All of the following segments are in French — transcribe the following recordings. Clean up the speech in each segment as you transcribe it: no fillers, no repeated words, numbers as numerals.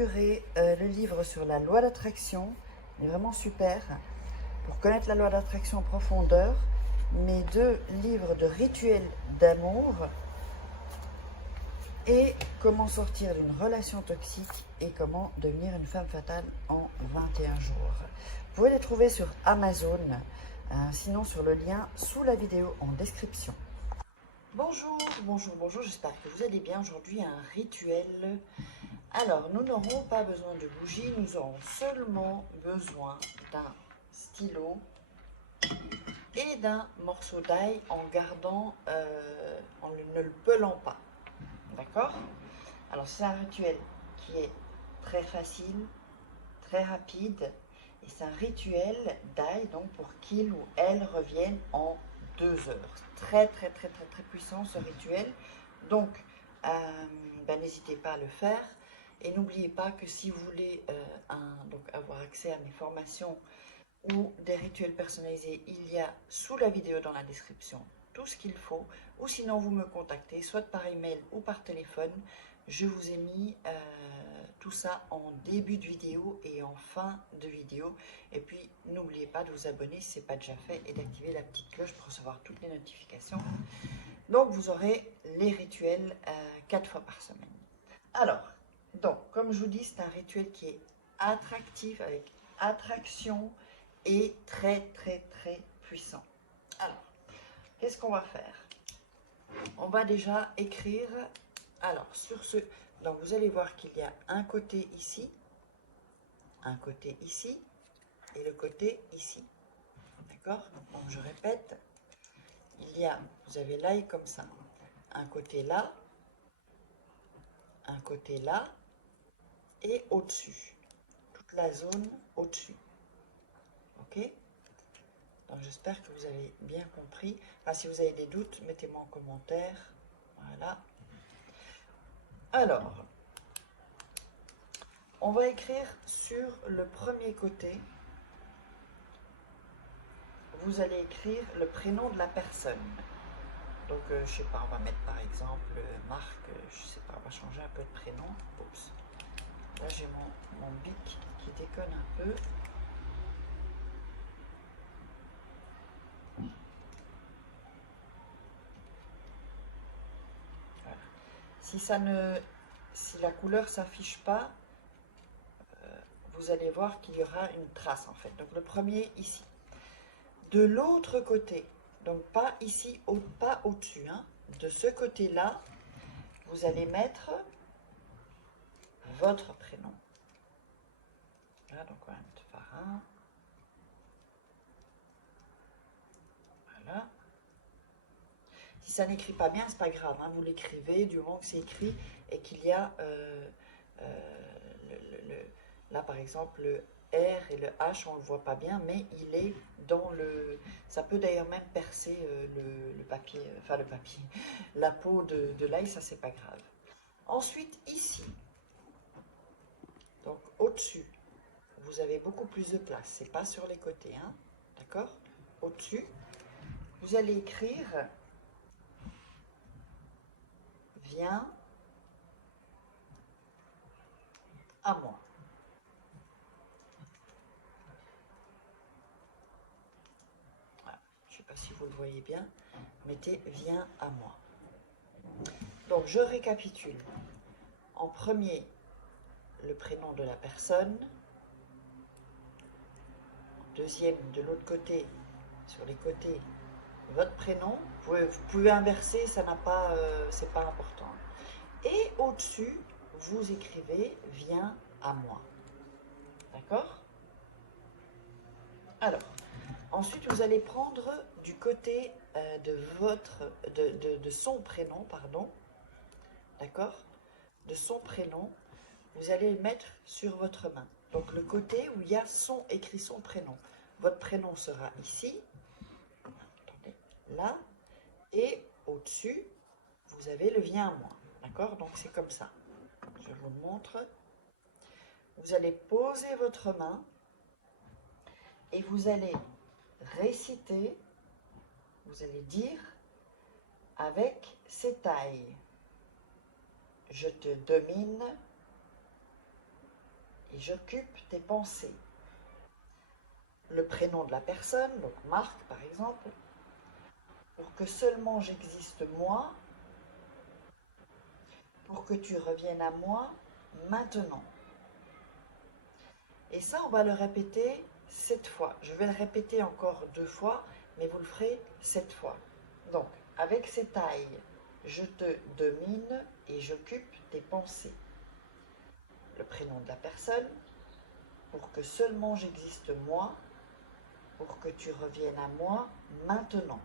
procurer le livre sur la loi d'attraction. Il est vraiment super. Pour connaître la loi d'attraction en profondeur, mes 2 livres de rituels d'amour et comment sortir d'une relation toxique et comment devenir une femme fatale en 21 jours. Vous pouvez les trouver sur Amazon, sinon sur le lien sous la vidéo en description. Bonjour, j'espère que vous allez bien. Aujourd'hui, un rituel. Alors, nous n'aurons pas besoin de bougies, nous aurons seulement besoin d'un stylo et d'un morceau d'ail en gardant, en ne le pelant pas. D'accord? Alors, c'est un rituel qui est très facile, très rapide, et c'est un rituel d'ail, donc pour qu'il ou elle revienne en 2 heures. Très puissant ce rituel. Donc, n'hésitez pas à le faire. Et n'oubliez pas que si vous voulez donc avoir accès à mes formations ou des rituels personnalisés, il y a sous la vidéo dans la description tout ce qu'il faut. Ou sinon, vous me contactez, soit par email ou par téléphone. Je vous ai mis tout ça en début de vidéo et en fin de vidéo. Et puis, n'oubliez pas de vous abonner si ce n'est pas déjà fait et d'activer la petite cloche pour recevoir toutes les notifications. Donc, vous aurez les rituels 4 fois par semaine. Alors, donc, comme je vous dis, c'est un rituel qui est attractif, avec attraction et très puissant. Alors, qu'est-ce qu'on va faire? On va déjà écrire, alors, sur ce, donc vous allez voir qu'il y a un côté ici et le côté ici. D'accord? Donc, je répète, vous avez l'ail comme ça, un côté là, et au-dessus, toute la zone au-dessus. Ok? Donc j'espère que vous avez bien compris. Enfin, si vous avez des doutes, mettez-moi en commentaire. Voilà. Alors, on va écrire sur le premier côté. Vous allez écrire le prénom de la personne. Donc, je sais pas, on va mettre par exemple Marc, je sais pas, on va changer un peu de prénom. Oups. Là, j'ai mon bic qui déconne un peu. Voilà. Si la couleur s'affiche pas, vous allez voir qu'il y aura une trace en fait. Donc, le premier ici. De l'autre côté, donc pas ici, pas au-dessus, hein, de ce côté-là, vous allez mettre votre prénom. Là, donc on va mettre Farin. Voilà. Si ça n'écrit pas bien, c'est pas grave, hein, vous l'écrivez du moment que c'est écrit et qu'il y a là par exemple le R et le H, on ne le voit pas bien, mais il est dans le... Ça peut d'ailleurs même percer le papier, enfin le papier, la peau de l'ail, ça c'est pas grave. Ensuite, ici, donc au-dessus, vous avez beaucoup plus de place, c'est pas sur les côtés, hein, d'accord? Au-dessus, vous allez écrire « Viens à moi ». Je ne sais pas si vous le voyez bien, mettez « Viens à moi ». Donc, je récapitule. En premier, le prénom de la personne. Deuxième, de l'autre côté, sur les côtés, votre prénom. Vous pouvez inverser, ça n'a pas, c'est pas important. Et au-dessus, vous écrivez « Viens à moi ». D'accord? Alors, ensuite, vous allez prendre du côté de son prénom, pardon, d'accord? De son prénom, vous allez le mettre sur votre main. Donc, le côté où il y a écrit son prénom. Votre prénom sera ici, attendez, là, et au-dessus, vous avez le « Viens à moi ». D'accord? Donc, c'est comme ça. Je vous le montre. Vous allez poser votre main et vous allez réciter, vous allez dire avec ces tailles: je te domine, j'occupe tes pensées. Le prénom de la personne, donc Marc par exemple, pour que seulement j'existe moi, pour que tu reviennes à moi maintenant. Et ça, on va le répéter 7 fois. Je vais le répéter encore 2 fois, mais vous le ferez 7 fois. Donc, avec ces tailles, je te domine et j'occupe tes pensées. Le prénom de la personne, pour que seulement j'existe moi, pour que tu reviennes à moi maintenant.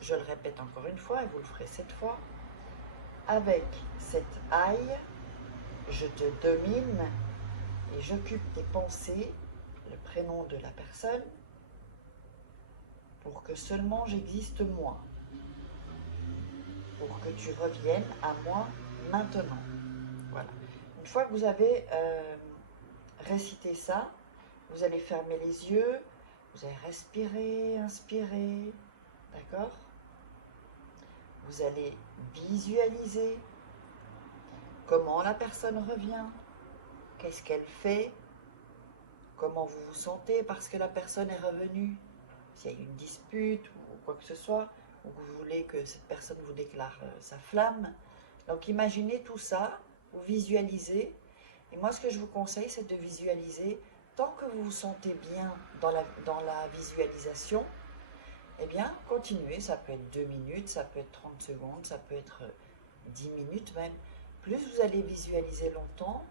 Je le répète encore une fois et vous le ferez 7 fois. Avec cette aille, je te domine et j'occupe tes pensées, le prénom de la personne, pour que seulement j'existe moi, pour que tu reviennes à moi maintenant. Voilà. Une fois que vous avez récité ça, vous allez fermer les yeux, vous allez respirer, inspirer, d'accord? Vous allez visualiser comment la personne revient, qu'est-ce qu'elle fait, comment vous vous sentez parce que la personne est revenue, s'il y a eu une dispute ou quoi que ce soit, ou que vous voulez que cette personne vous déclare sa flamme. Donc imaginez tout ça, vous visualisez, et moi ce que je vous conseille c'est de visualiser, tant que vous vous sentez bien dans la visualisation, eh bien continuez, ça peut être 2 minutes, ça peut être 30 secondes, ça peut être 10 minutes même. Plus vous allez visualiser longtemps,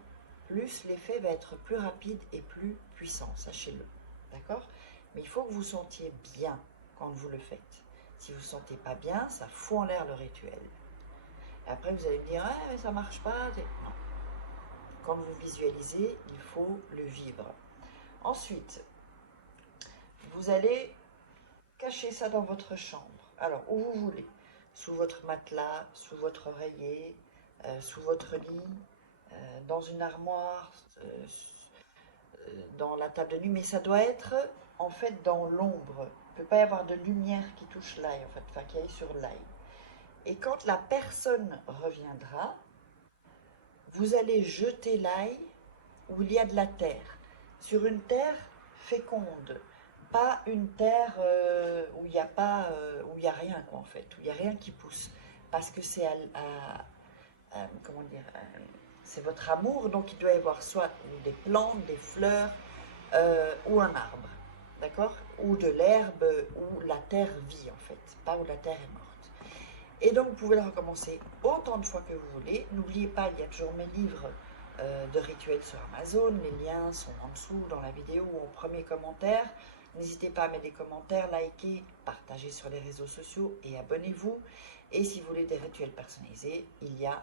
plus l'effet va être plus rapide et plus puissant, sachez-le, d'accord? Mais il faut que vous sentiez bien quand vous le faites. Si vous ne sentez pas bien, ça fout en l'air le rituel. Et après, vous allez me dire, ah, mais ça ne marche pas. Non. Quand vous visualisez, il faut le vivre. Ensuite, vous allez cacher ça dans votre chambre. Alors, où vous voulez. Sous votre matelas, sous votre oreiller, sous votre lit, dans une armoire, dans la table de nuit, mais ça doit être en fait dans l'ombre. Il ne peut pas y avoir de lumière qui touche l'ail, en fait, enfin qui aille sur l'ail. Et quand la personne reviendra, vous allez jeter l'ail où il y a de la terre, sur une terre féconde, pas une terre où il n'y a pas, où il y a rien quoi en fait, où il n'y a rien qui pousse, parce que c'est comment dire, c'est votre amour, donc il doit y avoir soit des plantes, des fleurs ou un arbre, d'accord, ou de l'herbe où la terre vit en fait, pas où la terre est morte. Et donc vous pouvez le recommencer autant de fois que vous voulez. N'oubliez pas, il y a toujours mes livres de rituels sur Amazon, les liens sont en dessous dans la vidéo ou en premier commentaire. N'hésitez pas à mettre des commentaires, liker, partager sur les réseaux sociaux et abonnez-vous. Et si vous voulez des rituels personnalisés, il y a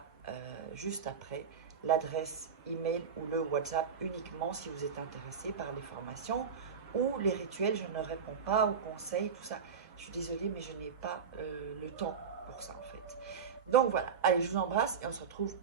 juste après l'adresse email ou le WhatsApp uniquement si vous êtes intéressé par les formations ou les rituels. Je ne réponds pas aux conseils, tout ça. Je suis désolée, mais je n'ai pas le temps pour ça en fait. Donc voilà, allez, je vous embrasse et on se retrouve